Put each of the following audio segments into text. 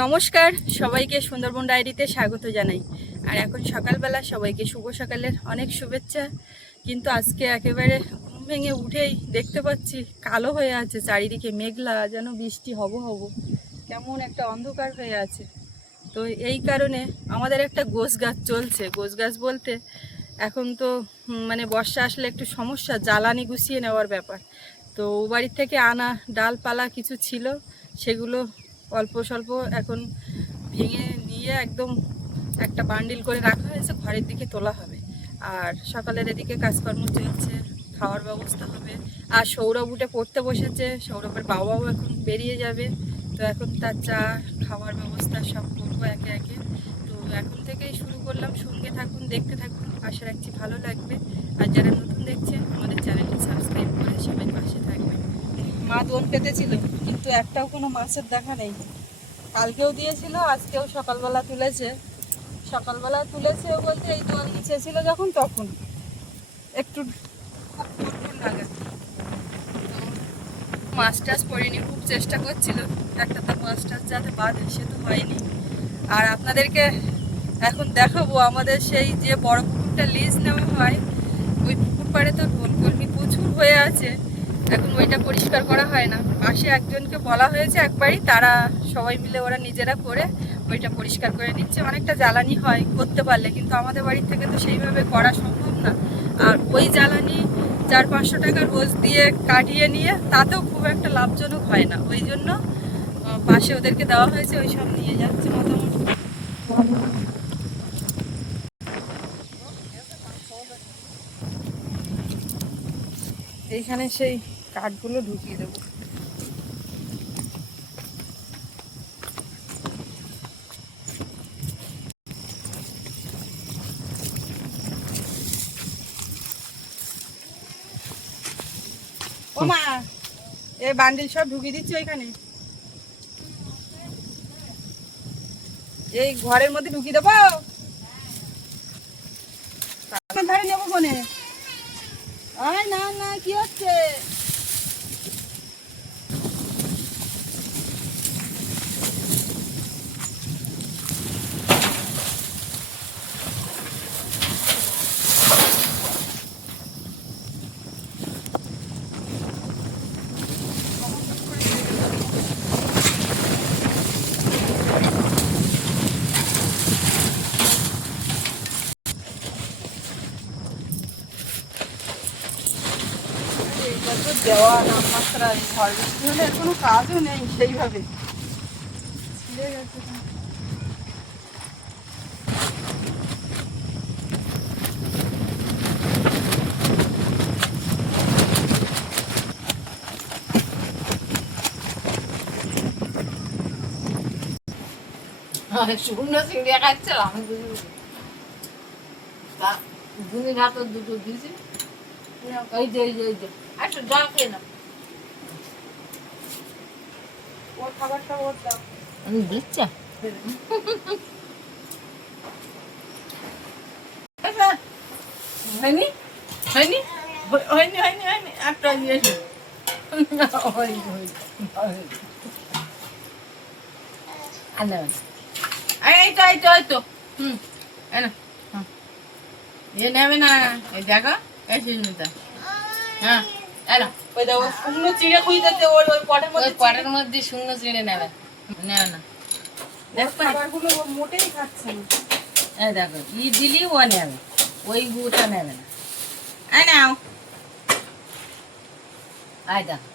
নমস্কার, সবাইকে সুন্দরবন ডায়েরিতে স্বাগত জানাই। আর এখন সকালবেলা সবাইকে শুভ সকালের অনেক শুভেচ্ছা। কিন্তু আজকে একেবারে ঘুম ভেঙে উঠেই দেখতে পাচ্ছি কালো হয়ে আছে, চারিদিকে মেঘলা, যেন বৃষ্টি হব কেমন একটা অন্ধকার হয়ে আছে। তো এই কারণে আমাদের একটা গোছ গাছ চলছে। গোছ গাছ বলতে এখন তো মানে বর্ষা আসলে একটু সমস্যা, জ্বালানি গুছিয়ে নেওয়ার ব্যাপার। তো ও বাড়ির থেকে আনা ডালপালা কিছু ছিল, সেগুলো অল্প স্বল্প এখন ভেঙে নিয়ে একদম একটা বান্ডিল করে রাখা হয়েছে, ঘরের দিকে তোলা হবে। আর সকালের এদিকে কাজকর্ম চলছে, খাওয়ার ব্যবস্থা হবে। আর সৌরভ উঠে পড়তে বসেছে, সৌরভের বাবাও এখন বেরিয়ে যাবে। তো এখন তার চা খাওয়ার ব্যবস্থা সব করবো একে একে। তো এখন থেকেই শুরু করলাম, সঙ্গে থাকুন, দেখতে থাকুন, আশা রাখছি ভালো লাগবে। আর যারা নতুন দেখছেন আমাদের চ্যানেলটি সাবস্ক্রাইব করে সবাই পাশে থাকবেন। মা দোন পেতেছিল কিন্তু একটাও কোনো মাছের দেখা নেই। কালকেও দিয়েছিল, আজকেও সকালবেলা তুলেছে। সকালবেলা তুলেছে বলতে এই দোন নিচেছিল যখন, তখন একটু খুব ভোর নাগাদ। তো মাছ টাছ পড়েনি, খুব চেষ্টা করছিল একটা তো মাছ টাছ যাতে বাঁধে, সে তো হয়নি। আর আপনাদেরকে এখন দেখাবো আমাদের সেই যে বড় পুকুরটা লিজ নেওয়া হয়, ওই পুকুর পাড়ে তো ঢোলকলমি প্রচুর হয়ে আছে। এখন ওইটা পরিষ্কার করা হয় না। পাশে একজনকে বলা হয়েছে একবারই, তারা সবাই মিলে ওরা নিজেরা করে ওইটা পরিষ্কার করে নিচ্ছে। অনেকটা জ্বালানি হয় করতে পারলে, কিন্তু আমাদের বাড়ির থেকে তো সেইভাবে করা সম্ভব না। আর ওই জ্বালানি 400-500 টাকা রোজ দিয়ে কাটিয়ে নিয়ে তাতেও খুব একটা লাভজনক হয় না। ওই জন্য পাশে ওদেরকে দেওয়া হয়েছে, ওই সব নিয়ে যাচ্ছে মোটামুটি। এইখানে সেই কাঠগুলো ঢুকিয়ে দেবো। ও মা, এই বান্ডিল সব ঢুকিয়ে দিচ্ছি ওইখানে, এই ঘরের মধ্যে ঢুকিয়ে দেবো। ধারে নেবো কোনে? না না, কি হচ্ছে? দেওয়া নামমাত্রা, ঝড় বৃষ্টি হলে এর কোনো কাজও নেই সেইভাবে, ছিঁড়ে গেছে। শুকনো চিংড়ি খাচ্ছে, আমি দুনির হাতে দুটো দিয়েছি। এই যে এই যে এই যে একটু জল খেয়ে না, ওর খাবারটা ওর দাও। আমি দিচ্ছি। হয়নি হয়নি হয়নি হয়নি হয়নি একটা দিয়েছি। এই তো এই তো এই তো এ নেবে না, এই দেখো এই সুস্মিতা। হ্যাঁ এলো, ওই দাও, শুকনো চিড়ে খুঁজতেছে ওর ওই পটের ওই মধ্যে। পটের মধ্যে শুকনো চিড়ে নেবে, নেবে না। দেখো খাবারগুলো ও মোটেই খাচ্ছে না। এই দেখো ই দিলি ও নেবে, ওই গুটা নেবে না। আয় নাও, আয় দেখো।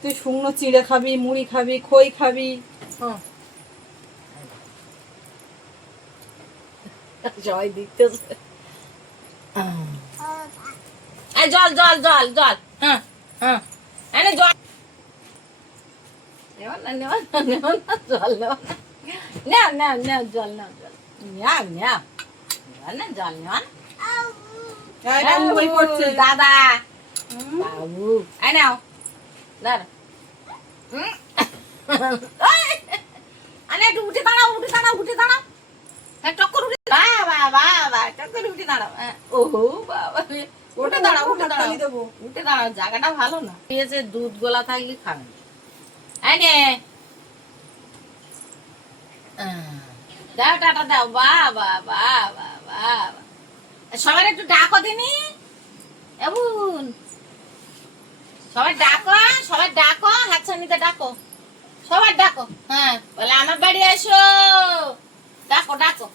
তুই শুকনো চিড়ে খাবি, মুড়ি খাবি, খই খাবি। সবাই দিতেছে। জল জল জল জল, হ্যাঁ হ্যাঁ এনে জল নেওয়া না, নেওয়া না, নেওয়া না, জল নেওয়া না, নেও নেও নেও জল, নেও জল, নেও নেও না, জল নেওয়া না। বই পড়ছে দাদা বাবু, আয় নাও দাঁড়া, আরে একটু উঠে দাঁড়াও, উঠে দাঁড়াও, উঠে দাঁড়াও, হ্যাঁ টক্কর উঠে বাবা, বাবা টক করে উঠে দাঁড়াও ওহো বাবা উঠে দাঁড়াও উঠে দাঁড়াও জায়গাটা ভালো না দিয়েছে দুধ গোলা থাকলে খাবে এই নে দাও টাটা দাও বাবা বাবা বাবা সবার একটু ডাকো দিনি এবুন সবাই ডাকো হাতছানিতে ডাকো সবাই ডাকো হ্যাঁ বলে আমার বাড়ি এসো ডাকো ডাকো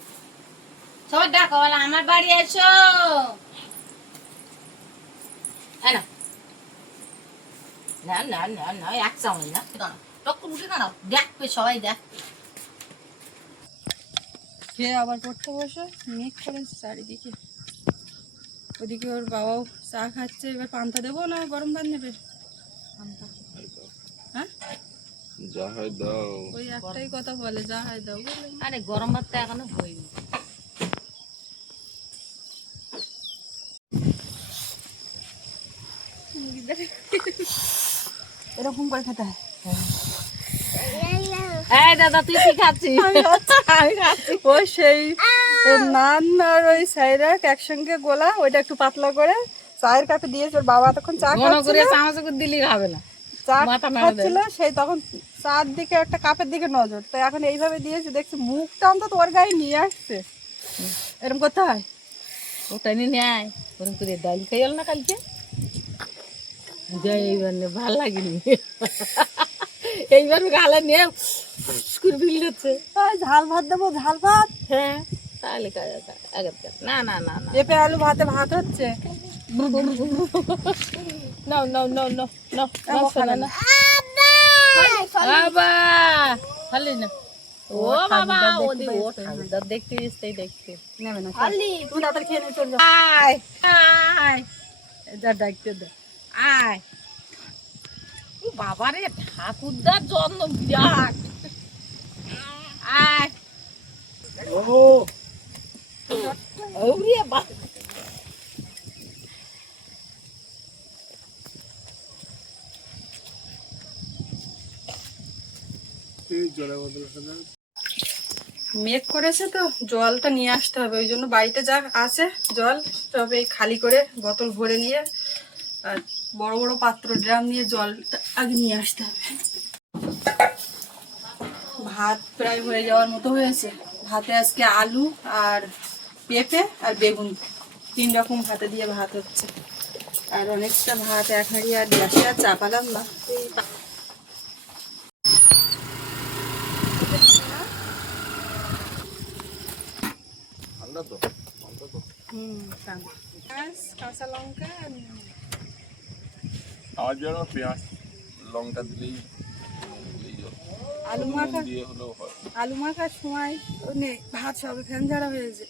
সবাই ডাকো বলে আমার বাড়ি এসো না না না না না এক চামচ না দাঁড়াও টক্কর উঠে দাঁড়াও দেখবে সবাই দেখ খেয়ে আবার পড়তে বসে মেঘ করেছে চারিদিকে ওদিকে ওর বাবাও চা খাচ্ছে এবার পান্তা দেবো না গরম ভাত নেবে হ্যাঁ যা হয় দাও ওই একটাই কথা বলে যা হয় দাও বলে আরে গরম ভাতটা এখনো হয়নি এরকম করে খেতে হয় এই দাদা তুই কি খাচ্ছিস ওই সেই নান আর ওই সাইরাক একসঙ্গে গোলা ওইটা একটু পাতলা করে চায়ের কাপে দিয়েছে ওর বাবা তখন চা মনে করে খাচ্ছিল চামচ করে দিলি হবে না চা মাথা মেরে খাচ্ছিল সেই তখন চার দিকে একটা কাপের দিকে নজর তো এখন এইভাবে দিয়েছে দেখছি মুখটা অন্তত ওর গায়ে নিয়ে আসছে এরকম করতে হয় ওটা নিয়ে নেয় ওরকম করে ডাল খাইল না কালকে যাই এইবার নে ভাল লাগেনি এইবার গালে নিয়ে করে বিলছে ওই ঝাল ভাত দেবো ঝাল ভাত হ্যাঁ তাহলে না না না না পেঁপে আলু ভাতে ভাত হচ্ছে নাও নাও নাও নাও নাও নাও, শোনা না বাবা খালি না ও বাবা ওদি ও ঠাকুরদার দেখতে এসেই দেখতে নেবে না খালি তুমি তাড়াতাড়ি খেয়ে নিয়ে চলে যাও আয় আয় যা ডাকতে দে আয় ও বাবা রে ঠাকুরদার জন্ম বিরাট আয় ওরে বাবা মেঘ করেছে তো জলটা নিয়ে আসতে হবে ওই জন্য বাড়িতে যা আছে জল তবে খালি করে বোতল ভরে নিয়ে আর বড় বড় পাত্র ড্রাম নিয়ে জলটা আগে নিয়ে আসতে হবে ভাত প্রায় হয়ে যাওয়ার মতো হয়েছে ভাতে আজকে আলু আর পেঁপে আর বেগুন 3 রকম ভাতে দিয়ে ভাত হচ্ছে আর অনেকটা ভাত এক হাঁড়ি আর গ্যাসে আর চাপালাম না এই ঠান্ডা তো পেঁয়াজ কাঁচা লঙ্কা আমার জন্য পেঁয়াজ লঙ্কা দিলেই আলু মাখা দিয়ে হলেও হয় আলু মাখার সময় নেই ভাত সবে ফ্যান ঝাড়া হয়েছে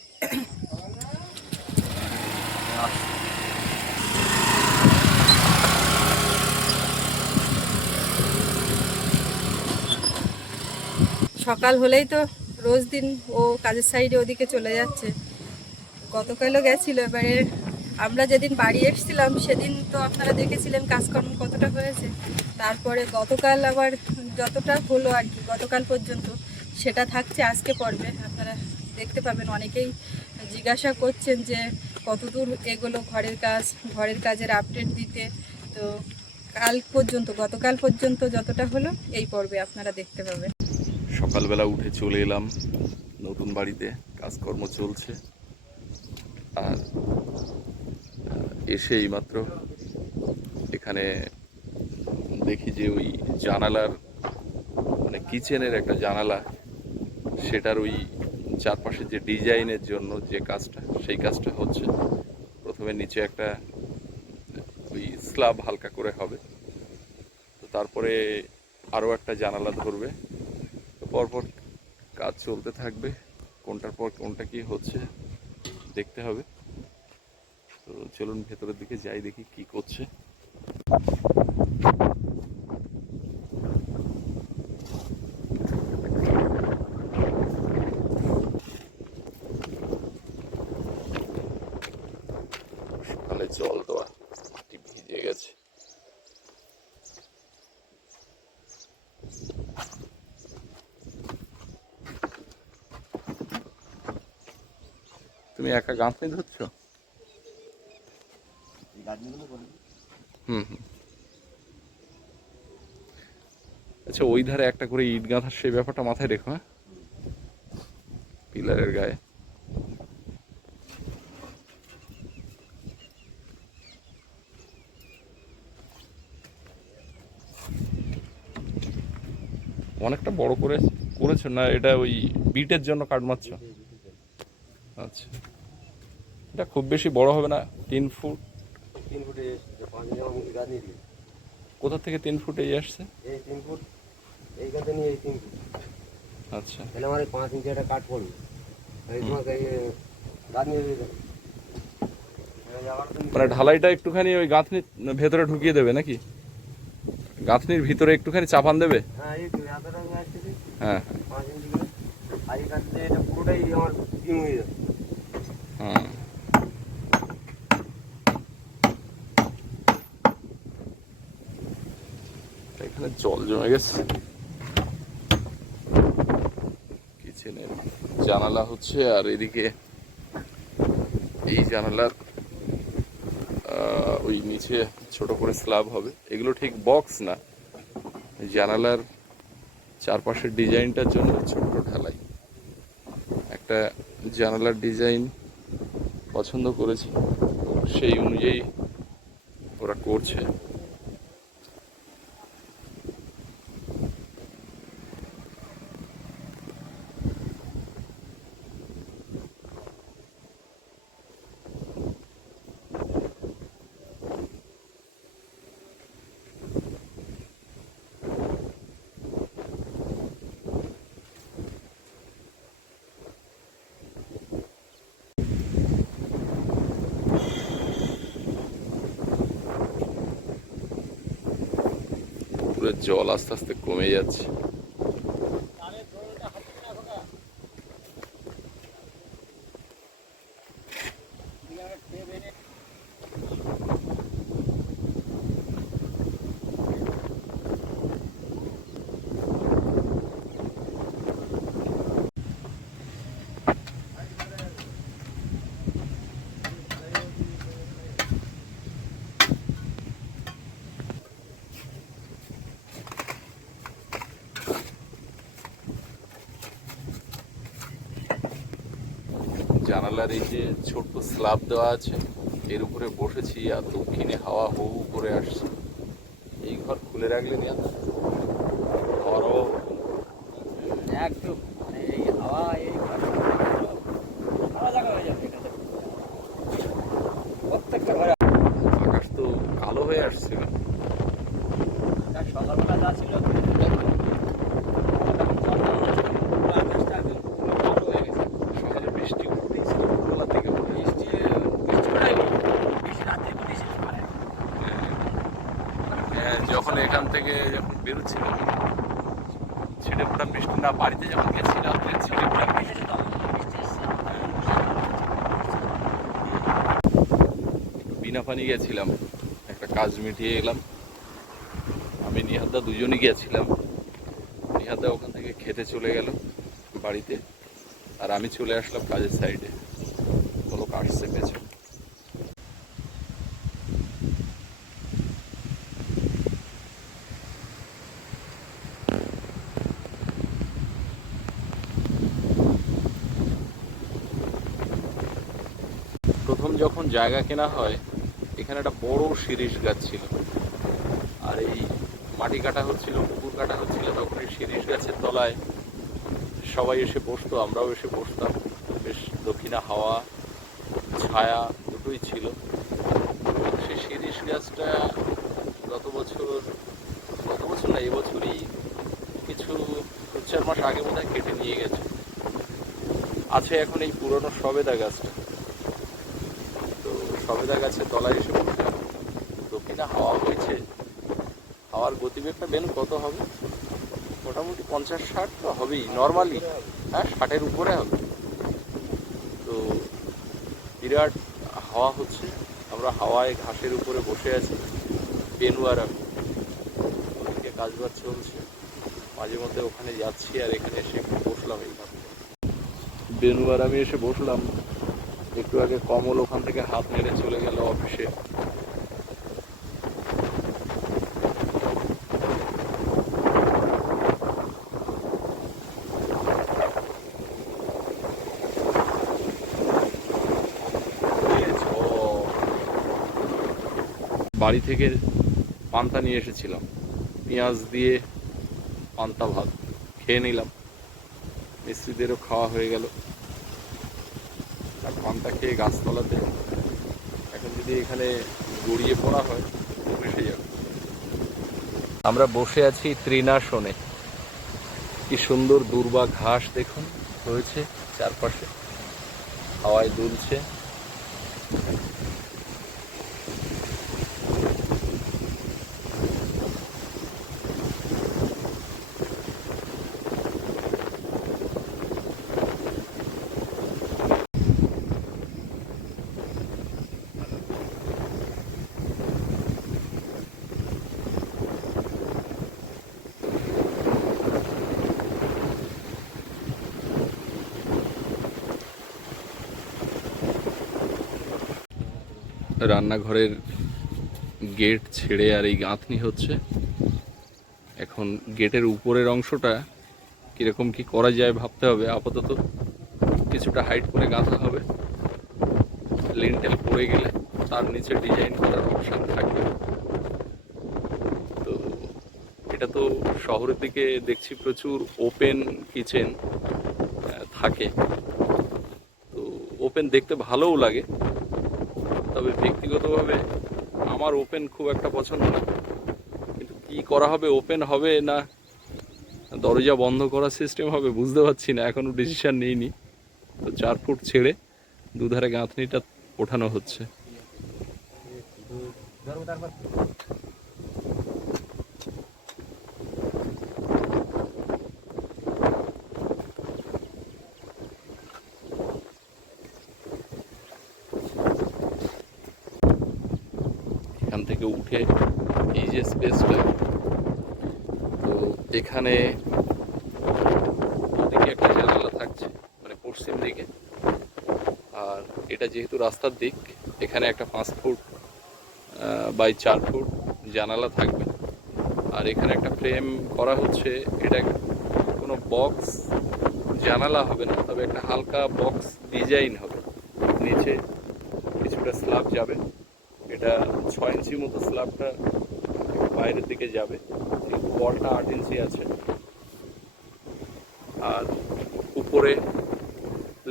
সকাল হলেই তো রোজ দিন ও কাজের সাইডে ওদিকে চলে যাচ্ছে গতকালও গেছিল এবারে আমরা যেদিন বাড়ি এসেছিলাম সেদিন তো আপনারা দেখেছিলেন কাজকর্ম কতটা হয়েছে তারপরে গতকাল আবার যতটা হলো আর কি গতকাল পর্যন্ত সেটা থাকছে আজকে পর্বে আপনারা দেখতে পাবেন অনেকেই জিজ্ঞাসা করছেন যে কতদূর এগুলো ঘরের কাজের আপডেট দিতে তো গতকাল পর্যন্ত যতটা হলো এই পর্বে আপনারা দেখতে পাবেন সকালবেলা উঠে চলে এলাম নতুন বাড়িতে কাজকর্ম চলছে আর এসে এইমাত্র এখানে দেখি যে ওই জানালার মানে কিচেনের একটা জানালা সেটার ওই চারপাশে যে ডিজাইনের জন্য যে কাজটা সেই কাজটা হচ্ছে প্রথমে নিচে একটা ওই স্ল্যাব হালকা করে হবে তো তারপরে আরও একটা জানালা ধরবে পরপর কাজ চলতে থাকবে কোনটার পর কোনটা কি হচ্ছে দেখতে হবে তো চলুন ভেতরের দিকে যাই দেখি কি করছে সকালে জল দেওয়া মাটি ভিজে গেছে তুমি একা গাঁথনি ধরছো? হুম হুম। আচ্ছা, ওই ধারে একটা করে ইট গাঁথার সেই ব্যাপারটা মাথায় রেখো, হ্যাঁ, পিলারের গায়ে। অনেকটা বড় করে করেছো না? এটা ওই বিটের জন্য কাট মারছো? আচ্ছা, এটা খুব বেশি বড় হবে না, 3 ফুট। 3 ফুটে 5 যেমন গাছ নিয়ে দিই। কোথা থেকে 3 ফুট এই আসছে? এই 3 ফুট, এই গাছে নিয়ে এই 3 ফুট। আচ্ছা, তাহলে আমার এই 5 ইঞ্চি একটা কাঠ পড়বে। এই তোমাকে এই গাছ নিয়ে দিতে হবে। মানে ঢালাইটা একটুখানি ওই গাঁথনির ভেতরে ঢুকিয়ে দেবে নাকি? গাঁথনির ভিতরে একটুখানি চাপান দেবে? হ্যাঁ, এই তো এতটা আসছে, হ্যাঁ 5 ইঞ্চি করে। আর এই কাঠতে এটা পুরোটাই আমার ডিম হয়ে যাবে। হ্যাঁ। এখানে জল জমে গেছে। কিচেনের জানালা হচ্ছে, আর এদিকে এই জানালার ওই নিচে ছোট করে স্ল্যাব হবে। এগুলো ঠিক বক্স না, জানালার চারপাশের ডিজাইনটার জন্য ছোট্ট ঢালাই। একটা জানালার ডিজাইন পছন্দ করেছি, সেই অনুযায়ী ওরা করছে। পুরো জল আস্তে আস্তে কমে যাচ্ছে। জানালার এই যে ছোট্ট স্ল্যাব দেওয়া আছে, এর উপরে বসেছি আর দক্ষিণে হাওয়া হু হু করে আসছে। এই ঘর খুলে রাখলে নিয়ে ঘরও একদম মানে এই হাওয়া এই হাওয়া জায়গা হয়ে যাবে এখানে। প্রত্যেকটা ঘরে আকাশ তো কালো হয়ে আসছিল। সকালবেলা যা ছিল সকালে বৃষ্টি উঠেছিল বেলা থেকে যখন এখান থেকে যখন বেরোচ্ছিলাম, ছিটে ফোটা বৃষ্টি না, বাড়িতে যখন গেছি রাত্রে ছিটে ফোটা বৃষ্টি। বিনা পানি গেছিলাম, একটা কাজ মিটিয়ে এলাম। আমি নিহাদদা দুজনই গিয়েছিলাম। নিহাদদা ওখান থেকে খেতে চলে গেল বাড়িতে, আর আমি চলে আসলাম কাজের সাইডে। কোনো কাটছে পেছন। প্রথম যখন জায়গা কেনা হয়, এখানে একটা বড় শিরীষ গাছ ছিল, আর এই মাটি কাটা হচ্ছিল, পুকুর কাটা হচ্ছিল, তখন এই শিরীষ গাছের তলায় সবাই এসে বসতো, আমরাও এসে বসতাম। বেশ দক্ষিণা হাওয়া, ছায়া দুটোই ছিল। সেই শিরীষ গাছটা গত বছর না, এবছরই কিছু 4 মাস আগে বোধহয় কেটে নিয়ে গেছে। আছে এখন এই পুরনো সবেদা গাছটা। তো সবেদা গাছের তলায় এসে বসলাম, দক্ষিণা হাওয়া হয়েছে। হাওয়ার গতিবেগটা বেন কত হবে, মোটামুটি 50-60 তো হবেই নর্মালি। হ্যাঁ, 60-এর উপরে হবে। তো বিরাট হাওয়া হচ্ছে, আমরা হাওয়ায় ঘাসের উপরে বসে আছি। বেনু আর আমি, ওদিকে কাজবাজ চলছে, মাঝে মধ্যে ওখানে যাচ্ছি আর এখানে এসে একটু বসলাম। এইভাবে বেনু আর আমি এসে বসলাম, একটু আগে কমল ওখান থেকে হাত নেড়ে চলে গেল অফিসে। বাড়ি থেকে পান্তা নিয়ে এসেছিলাম, পেঁয়াজ দিয়ে পান্তা ভাত খেয়ে নিলাম, মিস্ত্রিদেরও খাওয়া হয়ে গেল। আর পান্তা খেয়ে গাছতলাতে এখন যদি এখানে গড়িয়ে পড়া হয় বসে যাবে। আমরা বসে আছি তৃণাসনে। কি সুন্দর দুর্বা ঘাস দেখুন হয়েছে চারপাশে, হাওয়ায় দুলছে। রান্নাঘরের গেট ছেড়ে আর এই গাঁথনি হচ্ছে। এখন গেটের উপরের অংশটা কিরকম কি করা যায় ভাবতে হবে। আপাতত কিছুটা হাইট করে গাঁথা হবে, লিন্টেল পড়ে গেলে তার নিচে ডিজাইন করার অপশন থাকবে। তো এটা তো শহরের দিকে দেখছি প্রচুর ওপেন কিচেন থাকে, তো ওপেন দেখতে ভালোও লাগে। তবে ব্যক্তিগতভাবে আমার ওপেন খুব একটা পছন্দ না, কিন্তু কি করা হবে, ওপেন হবে না দরজা বন্ধ করার সিস্টেম হবে বুঝতে পারছি না, এখনো ডিসিশন নিইনি। তো 4 ফুট ছেড়ে দুধারে গাঁথনিটা ওঠানো হচ্ছে। এখান থেকে উঠে এই যে স্পেসটা, তো এখানে ওদিকে একটা জানালা থাকছে মানে পশ্চিম দিকে, আর এটা যেহেতু রাস্তার দিক, এখানে একটা 5 ফুট বাই 4 ফুট জানালা থাকবে। আর এখানে একটা ফ্রেম করা হচ্ছে, এটা কোনো বক্স জানালা হবে না, তবে একটা হালকা বক্স ডিজাইন হবে। নিচে কিছুটা স্ল্যাব যাবে, এটা 6 ইঞ্চি মতো স্ল্যাবটা বাইরের দিকে যাবে, ওয়ালটা 8 ইঞ্চি আছে। আর উপরে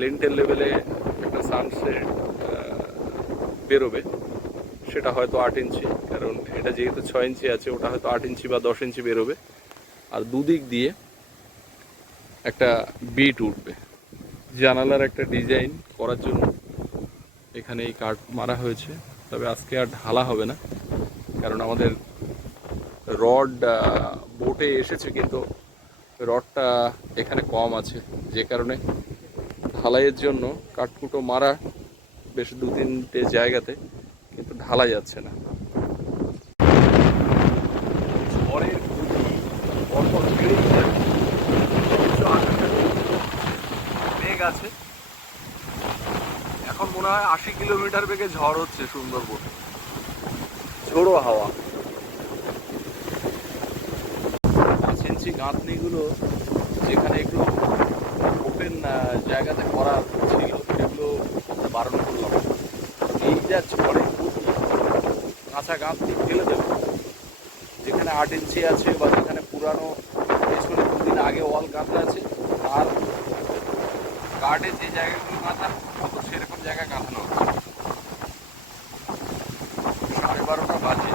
লিন্টেল লেভেলে একটা সানসেট বেরোবে, সেটা হয়তো 8 ইঞ্চি, কারণ এটা যেহেতু 6 ইঞ্চি আছে, ওটা হয়তো 8 ইঞ্চি বা 10 ইঞ্চি বেরোবে। আর দুদিক দিয়ে একটা বিট উঠবে জানালার একটা ডিজাইন করার জন্য। এখানে এই কাঠ মারা হয়েছে, তবে আজকে আর ঢালা হবে না, কারণ আমাদের রড বোটে এসেছে, কিন্তু রডটা এখানে কম আছে, যে কারণে ঢালাইয়ের জন্য কাঠকুটো মারা বেশ 2-3টে জায়গাতে, কিন্তু ঢালা যাচ্ছে না। ঝড়ের গতি পরপর বেড়েই যাচ্ছে, মেঘ আছে, এখন মনে হয় 80 কিলোমিটার বেগে ঝড় হচ্ছে সুন্দরবন, ঝোড়ো হাওয়া। 5 ইঞ্চি গাঁথনিগুলো যেখানে একটু ওপেন জায়গাতে করা ছিল, সেগুলো বারণ করলাম। এই যা ঝড়ের গতি, কাঁচা গাঁথনি ফেলে দেবে। যেখানে 8 ইঞ্চি আছে বা যেখানে পুরানো পেছনে 2 দিন আগে ওয়াল গাঁথা আছে, আর কাঠের যে জায়গাগুলো গাঁথা সেরকম জায়গা গাঁথানো হচ্ছে। 12:30 বাজে,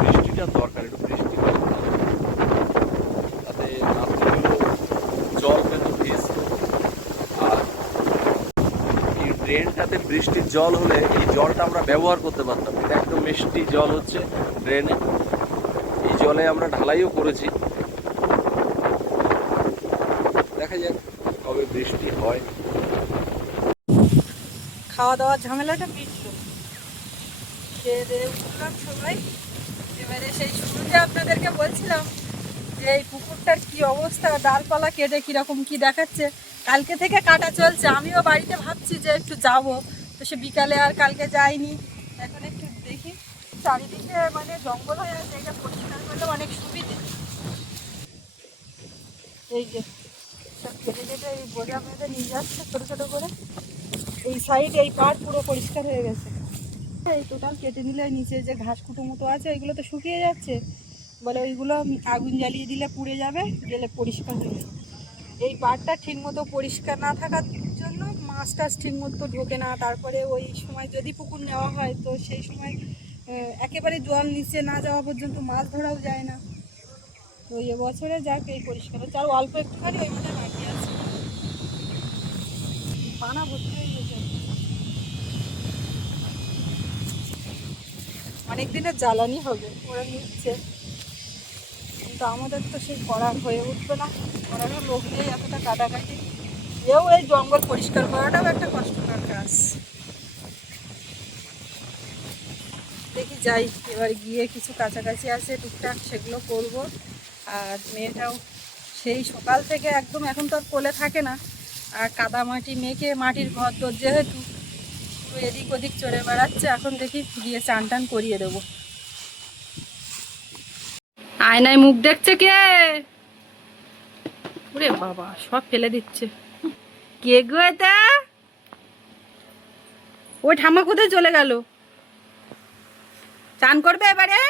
বৃষ্টিটা দরকার, একটু বৃষ্টি তাতে রাত্রিগুলো জল পেত ভিজত। আর এই ড্রেনটাতে বৃষ্টির জল হলে এই জলটা আমরা ব্যবহার করতে পারতাম। এটা একদম মিষ্টি জল হচ্ছে ড্রেনে, এই জলে আমরা ঢালাইও করেছি। দেখা যাক কবে বৃষ্টি হয়। খাওয়া দাওয়ার ঝামেলাটা মিটলো, খেয়ে দিয়ে উঠলাম সবাই। এবারে সেই শুরুতে আপনাদেরকে বলছিলাম যে যে এই পুকুরটার কি অবস্থা, ডালপালা কেটে কিরকম কি দেখাচ্ছে। কালকে থেকে কাটা চলছে, আমিও বাড়িতে ভাবছি যে একটু যাব, তো সে বিকালে আর কালকে যাইনি। এখন একটু দেখি, চারিদিকে মানে জঙ্গল হয়ে আছে, এটা পরিষ্কার করলে অনেক সুবিধে। এই যে সব কেটে কেটে এই বোঝা মেঝে নিয়ে যাচ্ছে ছোটো ছোটো করে। এই সাইড এই পাড় পুরো পরিষ্কার হয়ে গেছে। এই টোটাল কেটে নিলে নিচে যে ঘাস কুটো মতো আছে ওইগুলো তো শুকিয়ে যাচ্ছে, বলে ওইগুলো আগুন জ্বালিয়ে দিলে পুড়ে যাবে, গেলে পরিষ্কার হয়ে যাবে। এই পাড়টা ঠিক মতো পরিষ্কার না থাকার জন্য মাছ টাছ ঠিক মতো ঢোকে না। তারপরে ওই সময় যদি পুকুর নেওয়া হয় তো সেই সময় একেবারে জল নিচে না যাওয়া পর্যন্ত মাছ ধরাও যায় না। তো এবছরে যাক এই পরিষ্কার হচ্ছে, আর অল্প একটুখানি ওই মধ্যে বাকি আছে, পানা ভর্তি হয়ে গেছে। অনেক দিনের জ্বালানি হবে, ওরা নিচ্ছে, কিন্তু আমাদের তো সেই করার হয়ে উঠবে না, করারও লোক নেই, এতটা কাটাকাটি। এও এই জঙ্গল পরিষ্কার করাটাও একটা কষ্টকর কাজ। দেখি যাই, এবার গিয়ে কিছু কাছাকাছি আছে টুকটাক সেগুলো করব। আর মেয়েটাও সেই সকাল থেকে একদম, এখন তো আর কোলে থাকে না, আর কাদা মাটি মেখে মাটির ঘর তোর যেহেতু পুরো এদিক ওদিক চড়ে বেড়াচ্ছে। এখন দেখি গিয়ে চান টান করিয়ে দেবো। আয়নায় মুখ দেখছে কে? ওরে বাবা, সব ফেলে দিচ্ছে। কে গো এটা? ওই ঠাম্মা কোথায় চলে গেল? চান করবে এবারে?